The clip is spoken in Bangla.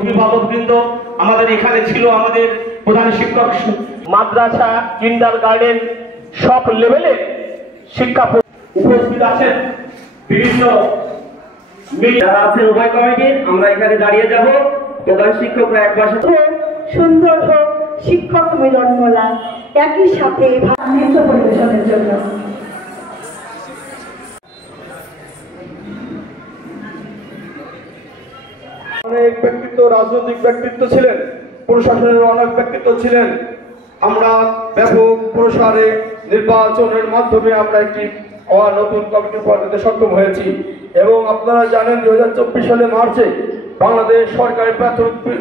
অভিভাবকবৃন্দ আমাদের এখানে ছিল, আমাদের প্রধান শিক্ষক, মাদ্রাসা, কিন্ডার গার্ডেন সব লেভেলে শিক্ষা উপস্থিত আছেন। বিভিন্ন যারা আছেন উভয় কমিটির, আমরা এখানে দাঁড়িয়ে যাব। প্রধান শিক্ষকরা এক পাশে সুন্দর হোক শিক্ষক মিলন মেলা, একই সাথে নৃত্য পরিবেশনের জন্য অনেক ব্যক্তিত্ব, রাজনৈতিক ব্যক্তিত্ব ছিলেন, প্রশাসনের অনেক ব্যক্তিত্ব ছিলেন। আমরা ব্যাপক প্রসারে নির্বাচনের মাধ্যমে আমরা একটি নতুন কমিটি পদ্ধতিতে সক্ষম হয়েছি। এবং আপনারা জানেন 2024 সালে মার্চে বাংলাদেশ সরকারের প্রাথমিক